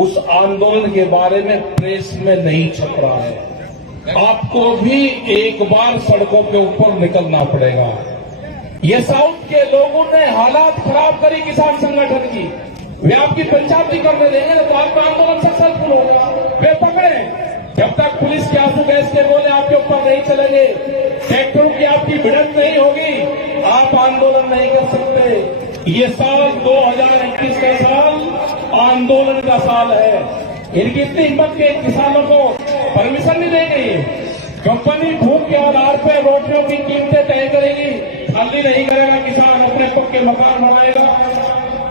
उस आंदोलन के बारे में प्रेस में नहीं छप रहा है। आपको भी एक बार सड़कों के ऊपर निकलना पड़ेगा। ये साउथ के लोगों ने हालात खराब करी किसान संगठन की, वे आपकी पंचायत नहीं करने देंगे तो आपका आंदोलन सक्सेसफुल होगा। वे पकड़े, जब तक पुलिस के आंसू गैस के गोले आपके ऊपर नहीं चलेंगे, ट्रैक्टरों की आपकी भिड़ंत नहीं होगी, आप आंदोलन नहीं कर सकते। ये साल 2021 का साल आंदोलन का साल है। इनकी इतनी हिम्मत के किसानों को परमिशन नहीं देगी। कंपनी भूख के आधार पर रोटियों की कीमतें तय करेगी, खाली नहीं करेगा किसान, अपने पक्के मकान बनाएगा।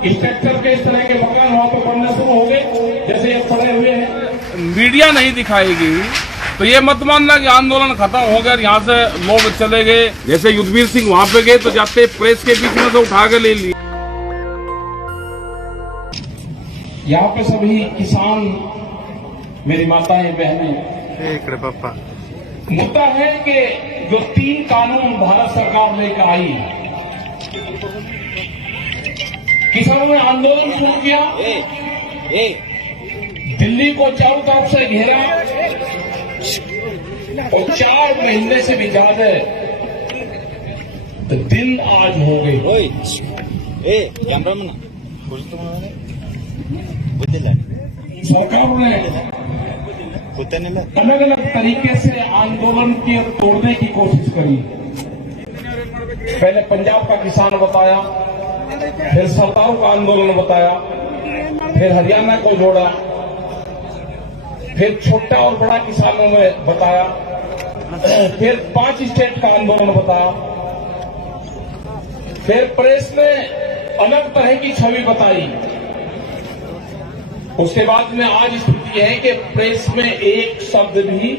स्ट्रक्चर के इस तरह के मकान वहां पर बनना शुरू हो गए जैसे ये पड़े हुए हैं। मीडिया नहीं दिखाएगी तो ये मत मानना कि आंदोलन खत्म हो गया, यहाँ से लोग चले गए। जैसे युद्धवीर सिंह वहां पे गए तो जाते प्रेस के बीच में से उठा के ले लिए। यहाँ पे सभी किसान, मेरी माताएं बहनें, पापा मुद्दा है कि जो 3 कानून भारत सरकार लेकर आई, किसानों ने आंदोलन शुरू किया, दिल्ली को चारों तरफ से घेरा और 4 महीने से भी ज्यादा दिन आज हो गए। सरकार ने अलग अलग तरीके से आंदोलन की तोड़ने की कोशिश करी। पहले पंजाब का किसान बताया, फिर सरदारों का आंदोलन बताया, फिर हरियाणा को जोड़ा, फिर छोटा और बड़ा किसानों में बताया, फिर 5 स्टेट का आंदोलन बताया, फिर प्रेस ने अलग तरह की छवि बताई। उसके बाद में आज स्थिति है कि प्रेस में एक शब्द भी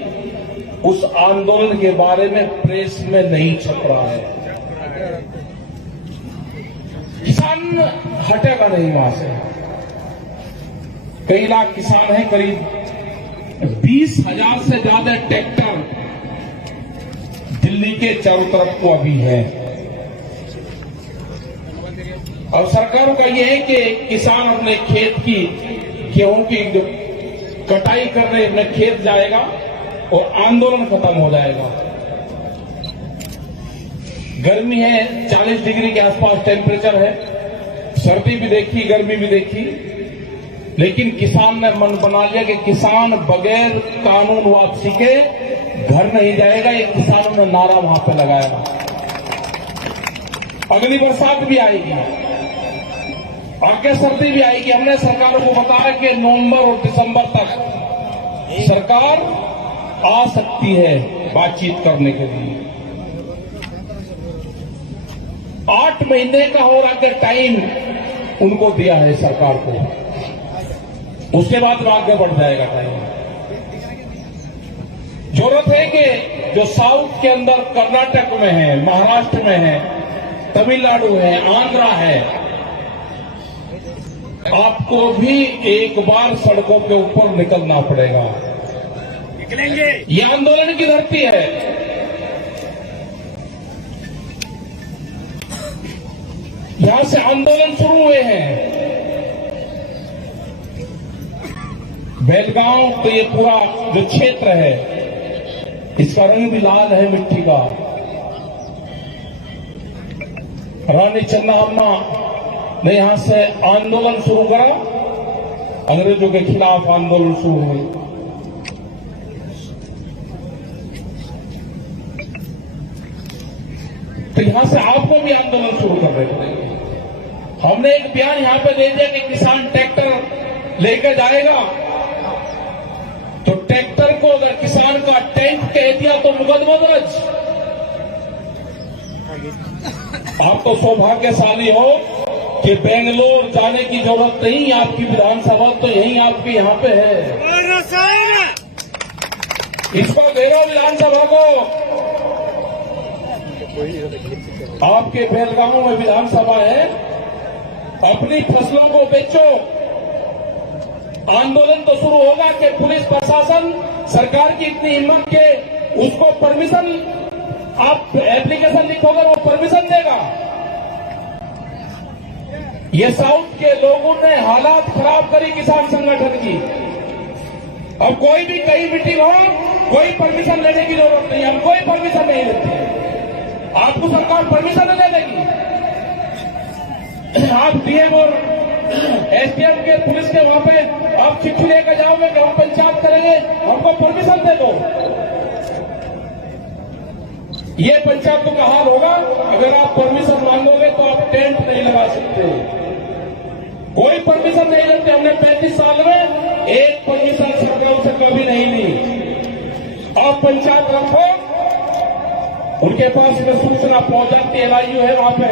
उस आंदोलन के बारे में प्रेस में नहीं छप रहा है। किसान हटेगा नहीं वहां से। कई लाख किसान हैं, करीब 20,000 से ज्यादा ट्रैक्टर दिल्ली के चारों तरफ को अभी है। और सरकारों का यह है कि किसान अपने खेत की गेहूं की कटाई करने में खेत जाएगा और आंदोलन खत्म हो जाएगा। गर्मी है, 40 डिग्री के आसपास टेम्परेचर है, सर्दी भी देखी, गर्मी भी देखी, लेकिन किसान ने मन बना लिया कि किसान बगैर कानून वापसी के घर नहीं जाएगा। एक किसानों ने नारा वहां पे लगाया। अगली बरसात भी आएगी, आगे सर्दी भी आएगी। हमने सरकारों को बताया कि नवंबर और दिसंबर तक सरकार आ सकती है बातचीत करने के लिए। 8 महीने का हो रहा है टाइम उनको दिया है सरकार को, उसके बाद आगे बढ़ जाएगा टाइम। जरूरत है कि जो साउथ के अंदर कर्नाटक में है, महाराष्ट्र में है, तमिलनाडु है, आंध्रा है, आपको भी एक बार सड़कों के ऊपर निकलना पड़ेगा। निकलेंगे। ये आंदोलन की धरती है। यहां से आंदोलन शुरू हुए हैं। बेलगांव तो ये पूरा जो क्षेत्र है, इसका रंग भी लाल है मिट्टी का। रानी चन्नाम्मा ने यहां से आंदोलन शुरू करा, अंग्रेजों के खिलाफ आंदोलन शुरू हुई। तो यहां से आपको भी आंदोलन शुरू कर देंगे। हमने एक बयान यहां पे दे दिया कि किसान ट्रैक्टर लेकर जाएगा तो ट्रैक्टर को अगर किसान का टैंक कह दिया तो मुकदमा दर्ज। आप तो सौभाग्यशाली हो कि बेंगलोर जाने की जरूरत नहीं, आपकी विधानसभा तो यहीं आपकी यहाँ पे है। इसको घेरो विधानसभा को। आपके बेलगांव में विधानसभा है, अपनी फसलों को बेचो। आंदोलन तो शुरू होगा कि पुलिस प्रशासन सरकार की इतनी हिम्मत के उसको परमिशन, आप एप्लीकेशन लिखोगे वो परमिशन देगा। ये साउथ के लोगों ने हालात खराब करी किसान संगठन की, और कोई भी कहीं मीटिंग हो, कोई परमिशन लेने की जरूरत नहीं, हम कोई परमिशन नहीं लेते। आपको सरकार परमिशन नहीं देगी। आप डीएम और एसडीएम के पुलिस के वहां पे आप चिट्ठी लेकर जाओगे कि हम पंचायत करेंगे, हमको परमिशन दे दो। ये पंचायत का हाल होगा। अगर आप परमिशन मांगोगे तो आप टेंट नहीं लगा सकते। कोई परमिशन नहीं लेते। हमने 35 साल में एक परमिशन सरकार से कभी नहीं ली। आप पंचायत रखो, उनके पास में सूचना पहुंच जाती है, LIU है वहां पे,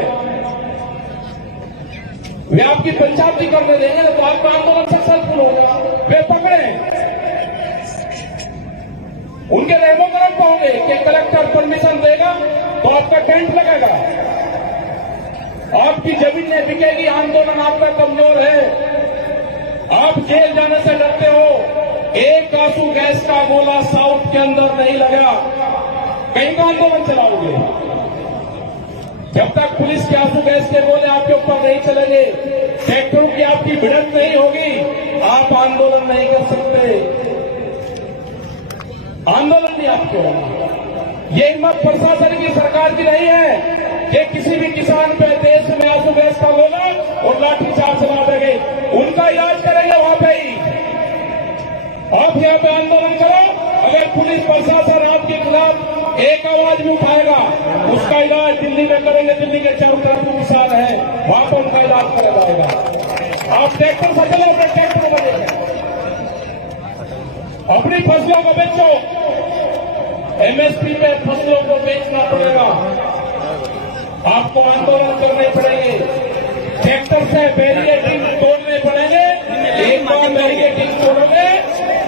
वे आपकी पंचायत भी करने देंगे तो आपका आंदोलन सक्सेसफुल होगा। वे पकड़े, उनके रहमो करम पाओगे कि कलेक्टर परमिशन देगा तो आपका टेंट लगेगा, आपकी जमीन नहीं बिकेगी। आंदोलन आपका कमजोर है, आप जेल जाने से डरते हो। एक आंसू गैस का गोला साउथ के अंदर नहीं लगा, कहीं का आंदोलन चलाओगे? जब तक पुलिस के आंसू गैस के गोले आपके ऊपर नहीं चलेंगे, ट्रैक्टरों की आपकी भिड़ंत नहीं होगी, आप आंदोलन नहीं कर सकते। आंदोलन नहीं आपको होगा। ये हिम्मत प्रशासन की, सरकार की नहीं है कि किसी भी किसान पे देश में आंसू गैस का गोला और लाठीचार्ज चला देंगे। उनका इलाज करेंगे वहां पे ही। आप यहाँ पे आंदोलन करो। अगर पुलिस प्रशासन आपके खिलाफ एक आवाज भी उठाएगा, उसका इलाज दिल्ली में करेंगे। दिल्ली के चारों तरफ किसान है, वहां पर उनका इलाज किया जाएगा। आप ट्रैक्टर से चलो, अपने ट्रैक्टर बनेगा, अपनी फसलों को बेचो। MSP पे फसलों को बेचना पड़ेगा, आपको आंदोलन करने पड़ेंगे। ट्रैक्टर से बैरिकेडिंग तोड़ने पड़ेंगे। एक बार बैरिकेडिंग तोड़ोगे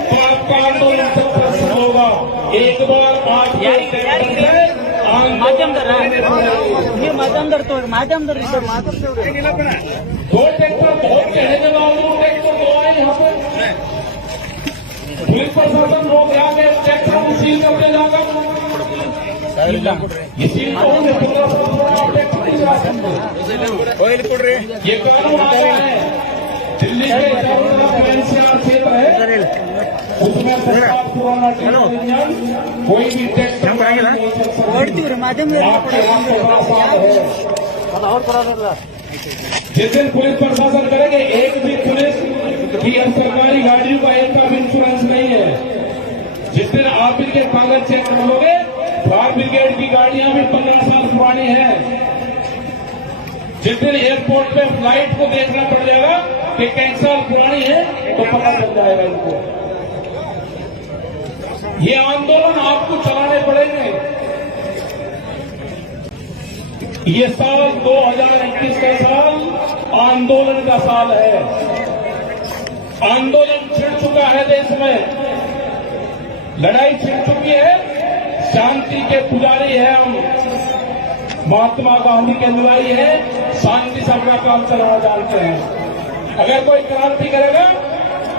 तो आपका आंदोलन सक्सेसफुल होगा। एक बार आप माध्यम दर दो ट्रैक्टर बहुत कहने के बावजूद ट्रैक्टर दो आए यहाँ पर। पुलिस प्रशासन लोग यहाँ के ट्रैक्टर को सील करके जाएगा। ये सील तो होंगे, 15 ट्रैक्टर नहीं चला सकते। ये कानून आ रहा है। दिल्ली के चारों तरफ NCR क्षेत्र है, उसमें सरकार पुराना ट्रैक्टर कोई भी ट्रैक्टर जिस दिन पुलिस प्रशासन करेंगे, एक भी पुलिस की सरकारी गाड़ियों का एक का भी इंश्योरेंस नहीं है। जिस दिन आप इनके कागज चेक करोगे, फायर ब्रिगेड की गाड़ियां भी 15 साल पुरानी हैं। जिस दिन एयरपोर्ट पे फ्लाइट को देखना पड़ जाएगा कि कई साल पुरानी है, तो पता चल जाएगा इनको। ये आंदोलन आपको चलाने पड़ेंगे। ये साल 2021 का साल आंदोलन का साल है। आंदोलन छिड़ चुका है देश में, लड़ाई छिड़ चुकी है। शांति के पुजारी है हम, महात्मा गांधी के अनुयायी है, शांति से अपना काम चलाना जानते हैं। अगर कोई क्रांति करेगा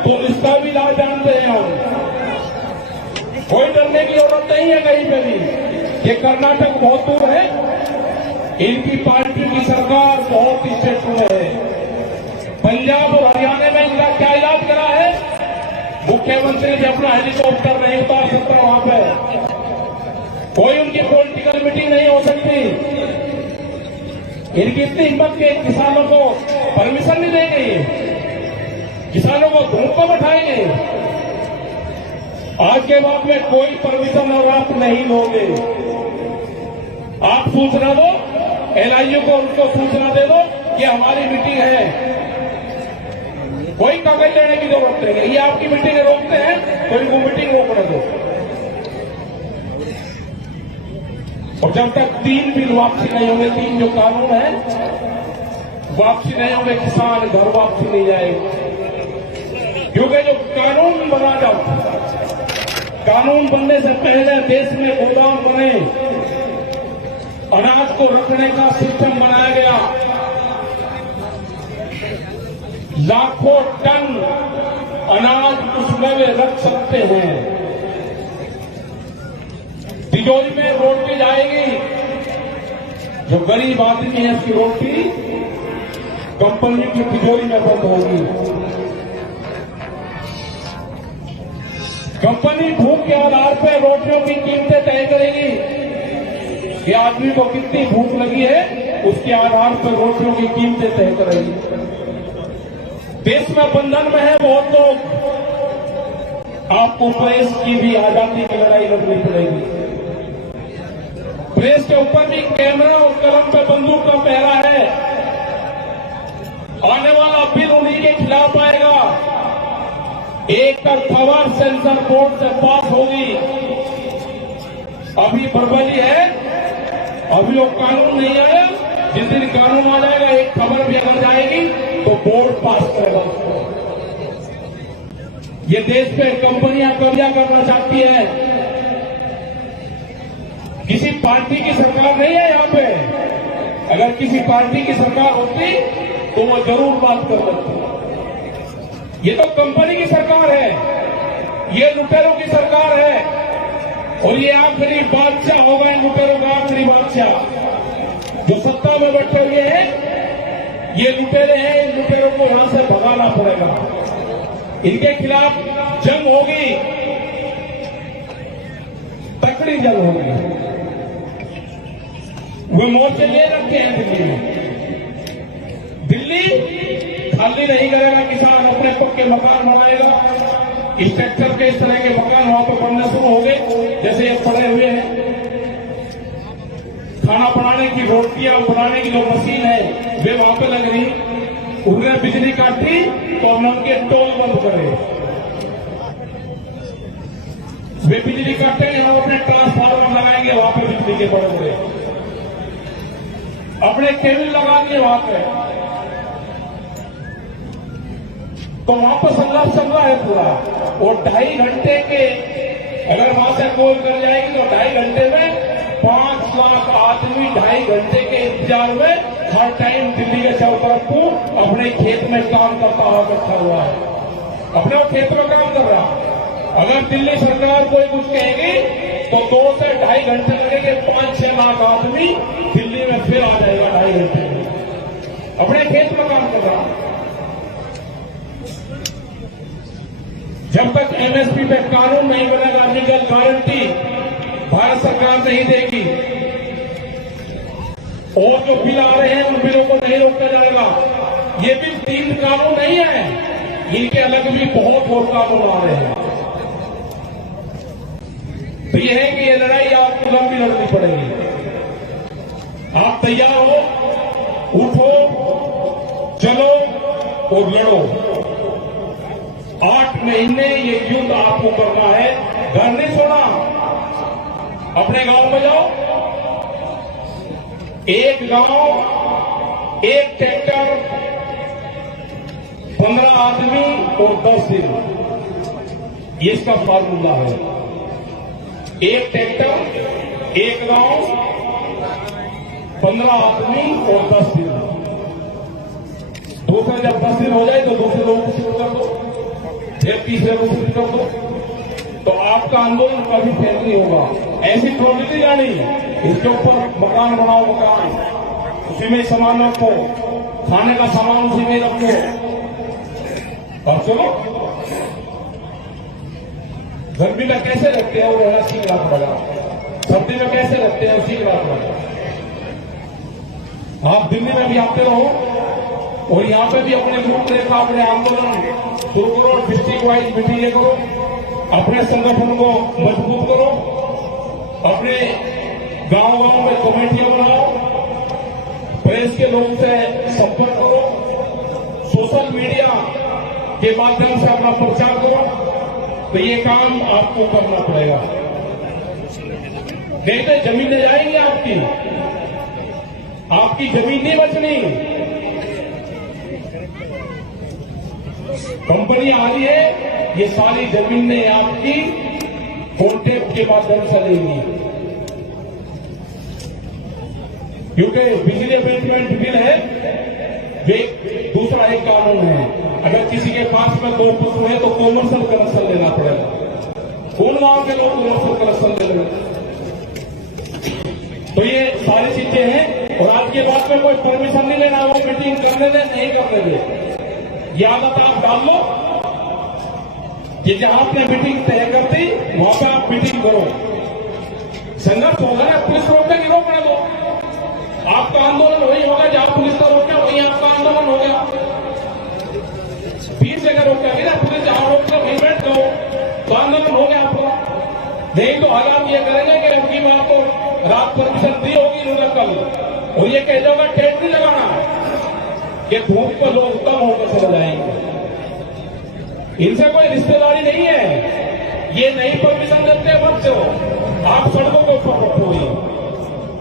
तो इसका भी इलाज जानते हैं हम। कोई डरने की जरूरत नहीं है कहीं पे भी। ये कर्नाटक बहुत दूर है, इनकी पार्टी की सरकार बहुत ही स्टेट में है। पंजाब और हरियाणा में इनका क्या इलाज करा है? मुख्यमंत्री ने अपना हेलीकॉप्टर नहीं उतार सकता वहां पे, कोई उनकी पॉलिटिकल मीटिंग नहीं हो सकती। इनकी इतनी हिम्मत के किसानों को परमिशन नहीं देंगे, किसानों को धूप पर बैठाएंगे। आज के बाद में कोई परमिशन और आप नहीं लोगे। आप सूचना दो, LIU को उनको सूचना दे दो कि हमारी मीटिंग है। कोई कागज लेने की जरूरत नहीं है। ये आपकी मीटिंग रोकते हैं तो इनको मीटिंग रोकने दो। और जब तक 3 बिल वापसी नहीं होंगे, 3 जो कानून है वापसी नहीं होंगे, किसान घर वापसी नहीं जाएगा। क्योंकि जो कानून बना, जब कानून बनने से पहले देश में गोदाम बने, अनाज को रखने का सिस्टम बनाया गया। लाखों टन अनाज उसमें वे रख सकते हैं। तिजोरी में रोटी जाएगी, जो गरीब आदमी है उसकी रोटी कंपनी की तिजोरी में बंद होगी। कंपनी भूख के आधार पर रोटियों की कीमतें तय करेगी कि आदमी को कितनी भूख लगी है, उसके आधार पर रोटियों की कीमतें तय करेगी। देश में बंधन में है बहुत लोग, आपको प्रेस की भी आजादी की लड़ाई लड़नी पड़ेगी। प्रेस के ऊपर भी कैमरा और कलम पे बंदूक का पहरा है। आने वाला बिल उन्हीं के खिलाफ आएगा। एक तक खबर सेंसर बोर्ड से पास होगी। अभी बर्बादी है, अभी वो कानून नहीं आया। जिस दिन कानून आ जाएगा, एक खबर भी अगर जाएगी तो बोर्ड पास करेगा। ये देश पे कंपनियां कब्जा करना चाहती है। किसी पार्टी की सरकार नहीं है यहाँ पे। अगर किसी पार्टी की सरकार होती तो वो जरूर बात कर सकती। ये तो कंपनी की सरकार है, ये लुटेरों की सरकार है और ये आखिरी बादशाह होगा। इन लुटेरों का आखिरी बादशाह जो सत्ता में बैठे हुए हैं, ये लुटेरे हैं। इन लुटेरों को यहां से भगाना पड़ेगा। इनके खिलाफ जंग होगी, तकड़ी जंग होगी। वे मोर्चे ले रखते हैं दिल्ली में। दिल्ली खाली नहीं करेगा। किसान अपने पक्के मकान बनाएगा। स्ट्रक्चर के इस तरह के मकान वहां पर बनना शुरू हो गए, जैसे ये पड़े हुए हैं। खाना बनाने की, रोटियां बनाने की जो मशीन है वे वहां पे लग रही। उन्होंने बिजली काटी तो हम उनके टोल बंद करे। वे बिजली काटेंगे, हम अपने ट्रांसफार्मर लगाएंगे वहां पे बिजली के बड़े बड़े, अपने केबल लगा दिए वहां पे। तो वहां पर संघर्ष चल रहा है पूरा। और 2.5 घंटे के अगर वहां से कॉल कर जाएगी तो 2.5 घंटे में 5 लाख आदमी 2.5 घंटे के इंतजार में हर टाइम दिल्ली के चौतरफू अपने खेत में काम करता हुआ बैठा हुआ है। अपने वो खेत में काम कर रहा। अगर दिल्ली सरकार कोई कुछ कहेगी तो 2 से 2.5 घंटे लगेंगे। 5-6 लाख आदमी दिल्ली में फिर आ जाएगा 2.5 घंटे में, अपने खेत में काम कर रहा। जब तक एमएसपी पे कानून नहीं बनेगा, लीगल गारंटी भारत सरकार नहीं देगी। और जो बिल आ रहे हैं उन बिलों को नहीं रोका जाएगा। ये बिल 3 कानून नहीं है, इनके अलग भी बहुत और कानून आ रहे हैं। तो ये है कि ये लड़ाई आपको लंबी लड़नी पड़ेगी। आप तैयार हो, उठो, चलो और लड़ो। 8 महीने ये युद्ध आपको करना है। घर नहीं छोड़ा, अपने गांव में जाओ। एक गांव, एक ट्रैक्टर, 15 आदमी और 10 दिन, ये इसका फार्मूला है। एक ट्रैक्टर, एक गांव, 15 आदमी और 10 दिन। दूसरे जब 10 दिन हो जाए तो दूसरे लोगों को शुरू कर दो, फिर तीसरे को शुरू कर दो। तो आपका आंदोलन कभी फेल नहीं होगा। ऐसी प्रवृत्ति जानी, इसके ऊपर मकान बनाओ, मकान उसी में सामान रखो, खाने का सामान उसी में रखो और चलो। गर्मी में कैसे रखते हैं वो रहना सीखना पड़ेगा, सर्दी में कैसे रखते हैं वो सीखना पड़ेगा। आप दिल्ली में भी आते रहो और यहाँ पे भी अपने ग्रुप रेखा, अपने आंदोलन शुरू करो, डिस्ट्रिक्ट वाइज मीटिंग करो, अपने संगठन को मजबूत करो, अपने गांव में कमेटियां बनाओ, प्रेस के लोगों से संपर्क करो, सोशल मीडिया के माध्यम से अपना प्रचार करो। तो ये काम आपको करना पड़ेगा, नहीं तो जमीनें जाएंगी आपकी जमीन नहीं बचनी। कंपनी आ रही है, ये सारी जमीनें आपकी कॉन्ट्रैक्ट के माध्यम से लेंगी, क्योंकि बिजली अमेंडमेंट बिल है, दूसरा एक कानून है। अगर किसी के पास में 2 पुत्र है तो कॉमर्शियल कनेक्शन लेना पड़ेगा। कौन गांव के लोग कॉमर्शियल कनेक्शन ले लेंगे? तो ये सारी चीजें हैं। और आज के बाद में कोई परमिशन नहीं लेना, वो मीटिंग करने दे नहीं करने दे, ये आदत आप डाल लो। कि जहां आपने मीटिंग तय कर दी वहां पर आप मीटिंग करो। संघर्ष होगा ना, पुलिस रोकेगी, रोकने दो। आपका आंदोलन वही होगा जहां पुलिस का रोके, वही आपका आंदोलन होगा। 20 जगह रोकेगी ना पुलिस, जहां रोक कर वहीं बैठ जाओ तो आंदोलन हो गया आपका। नहीं तो हालात ये करेंगे कि उनकी मां को रात परमिशन दी होगी इन्होंने कल, और ये कह दोगे टेंट नहीं लगाना, कि धूप को लोग कम होकर चले जाएंगे। इनसे कोई रिश्तेदारी नहीं है, ये नहीं परमिशन देते बच्चों। आप सड़कों के ऊपर रखो,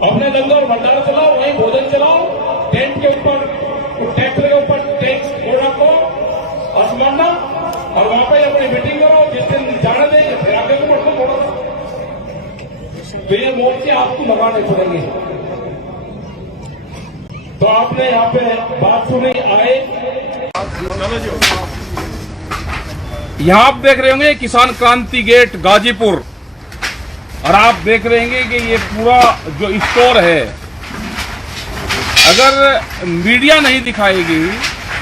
अपने लंगर भंडार चलाओ, वहीं भोजन चलाओ, टेंट के ऊपर, ट्रैक्टर के ऊपर टेंट रखो आसमाना, और वहां पर अपनी मीटिंग करो। जिस दिन जाने देंगे फिर आगे को बढ़ो थोड़ा सा, तो ये मोर्चे आपको लगाने पड़ेंगे। तो आपने यहाँ पे बात सुनी, आए। यहाँ आप देख रहे होंगे किसान क्रांति गेट गाजीपुर, और आप देख रहे होंगे कि ये पूरा जो स्टोर है, अगर मीडिया नहीं दिखाएगी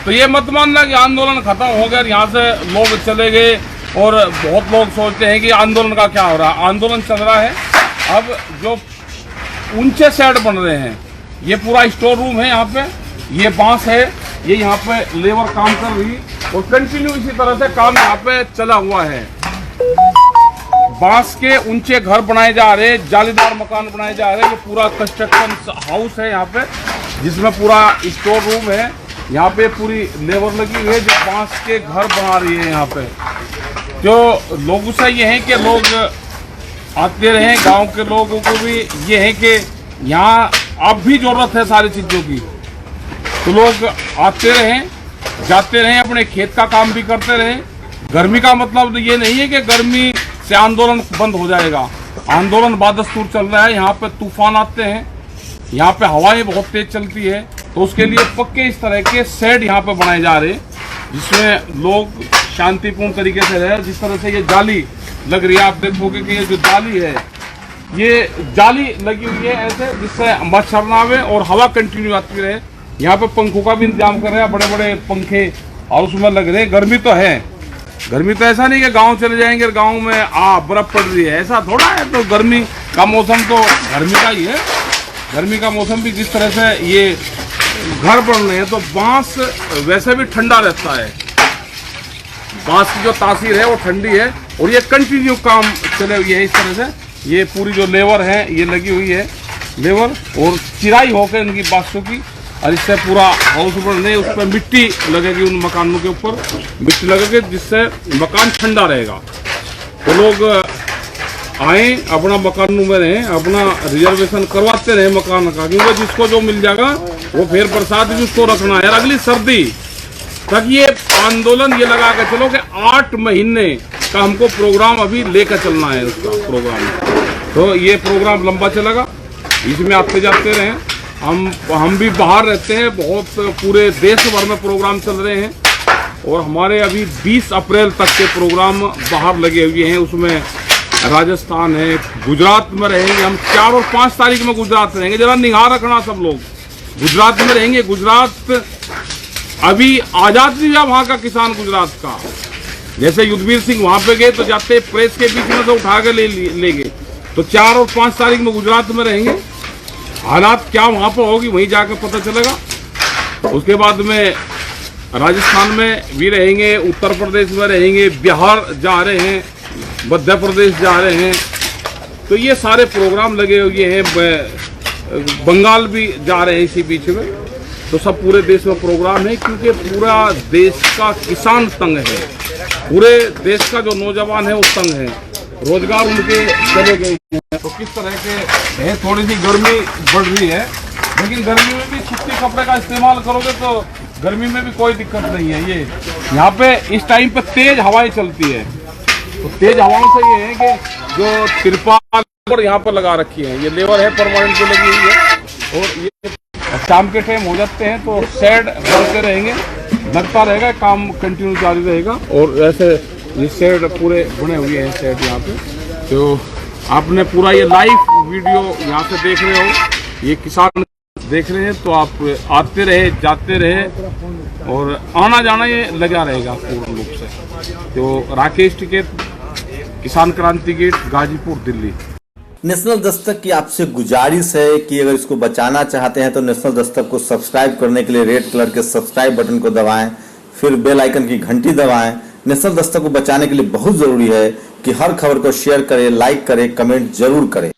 तो ये मत मानना कि आंदोलन खत्म हो गया, यहाँ से लोग चले गए। और बहुत लोग सोचते हैं कि आंदोलन का क्या हो रहा है। आंदोलन चल रहा है। अब जो ऊंचे शेड बन रहे हैं, ये पूरा स्टोर रूम है। यहाँ पे ये बांस है, ये यहाँ पे लेबर काम कर रही, और कंटिन्यू इसी तरह से काम यहाँ पे चला हुआ है। बांस के ऊंचे घर बनाए जा रहे, जालीदार मकान बनाए जा रहे। ये पूरा कंस्ट्रक्शन हाउस है यहाँ पे, जिसमें पूरा स्टोर रूम है। यहाँ पे पूरी लेबर लगी हुई है जो बांस के घर बना रही है। यहाँ पे जो लोगों से ये है कि लोग आते रहें, गांव के लोगों को भी ये है कि यहाँ अब भी जरूरत है सारी चीज़ों की, तो लोग आते रहें, जाते रहें, अपने खेत का काम भी करते रहें। गर्मी का मतलब ये नहीं है कि गर्मी से आंदोलन बंद हो जाएगा। आंदोलन बादस्तूर चल रहा है। यहाँ पे तूफान आते हैं, यहाँ पे हवाएं बहुत तेज चलती है, तो उसके लिए पक्के इस तरह के शेड यहाँ पे बनाए जा रहे हैं, जिसमें लोग शांतिपूर्ण तरीके से रहे। जिस तरह से ये जाली लग रही है, आप देखोगे कि ये जो जाली है, ये जाली लगी हुई है ऐसे, जिससे मच्छर ना आवे और हवा कंटिन्यू आती रहे। यहाँ पे पंखों का भी इंतजाम कर रहे हैं, बड़े बड़े पंखे, और उसमें लग रहे हैं। गर्मी तो है, गर्मी तो ऐसा नहीं कि गांव चले जाएंगे और गांव में बर्फ पड़ रही है, ऐसा थोड़ा है। तो गर्मी का मौसम तो गर्मी का ही है। गर्मी का मौसम भी जिस तरह से ये घर बन रहे हैं, तो बांस वैसे भी ठंडा रहता है। बांस की जो तासीर है वो ठंडी है, और ये कंटिन्यू काम चले हुए है इस तरह से। ये पूरी जो लेबर है ये लगी हुई है, लेबर, और चिराई होकर इनकी बांसों की, और इससे पूरा हाउस बनने, उस पर मिट्टी लगेगी, उन मकानों के ऊपर मिट्टी लगेगी, जिससे मकान ठंडा रहेगा। तो लोग आए, अपना मकान में रहें, अपना रिजर्वेशन करवाते रहे मकान का, क्योंकि जिसको जो मिल जाएगा वो फिर बरसात भी उसको रखना है, अगली सर्दी तक ये आंदोलन ये लगा के चलो कि 8 महीने का हमको प्रोग्राम अभी लेकर चलना है। उसका प्रोग्राम, तो ये प्रोग्राम लंबा चलेगा, इसमें आते जाते रहे। हम भी बाहर रहते हैं, बहुत पूरे देश भर में प्रोग्राम चल रहे हैं, और हमारे अभी 20 अप्रैल तक के प्रोग्राम बाहर लगे हुए हैं। उसमें राजस्थान है, गुजरात में रहेंगे हम, 4 और 5 तारीख में गुजरात रहेंगे। जरा निगाह रखना सब लोग, गुजरात में रहेंगे। गुजरात अभी आजाद नहीं हुआ वहाँ का किसान, गुजरात का। जैसे युद्धवीर सिंह वहाँ पे गए तो जाते प्रेस के बीच में से उठा के ले गए। तो 4 और 5 तारीख में गुजरात में रहेंगे। हालात क्या वहाँ पर होगी वहीं जाकर पता चलेगा। उसके बाद में राजस्थान में भी रहेंगे, उत्तर प्रदेश में रहेंगे, बिहार जा रहे हैं, मध्य प्रदेश जा रहे हैं। तो ये सारे प्रोग्राम लगे हुए हैं। बंगाल भी जा रहे हैं इसी बीच में। तो सब पूरे देश में प्रोग्राम है, क्योंकि पूरा देश का किसान तंग है, पूरे देश का जो नौजवान है वो तंग है, रोजगार उनके चले गए हैं। तो किस तरह के है, थोड़ी सी गर्मी बढ़ रही है, लेकिन गर्मी में भी सूती कपड़े का इस्तेमाल करोगे तो गर्मी में भी कोई दिक्कत नहीं है। ये यहाँ पे इस टाइम पे तेज हवाएं चलती है, तो तेज हवाओं से ये है कि जो तिरपाल यहाँ पर लगा रखी है, ये लेबर है परमानेंट जो लगी हुई है, और ये शाम के टाइम हो जाते हैं तो शेड बनते रहेंगे, लगता रहेगा, काम कंटिन्यू जारी रहेगा। और ऐसे ये शेड पूरे बने हुए हैं शेड यहाँ पे। तो आपने पूरा ये लाइव वीडियो यहाँ से देख रहे हो, ये किसान देख रहे हैं तो आप आते रहे जाते रहे और आना जाना ये लगा रहेगा पूर्ण रूप से। तो राकेश टिकैत, किसान क्रांति गेट, गाजीपुर, दिल्ली। नेशनल दस्तक की आपसे गुजारिश है कि अगर इसको बचाना चाहते हैं तो नेशनल दस्तक को सब्सक्राइब करने के लिए रेड कलर के सब्सक्राइब बटन को दबाएं, फिर बेल आइकन की घंटी दबाएं। नेशनल दस्तक को बचाने के लिए बहुत जरूरी है कि हर खबर को शेयर करें, लाइक करें, कमेंट जरूर करें।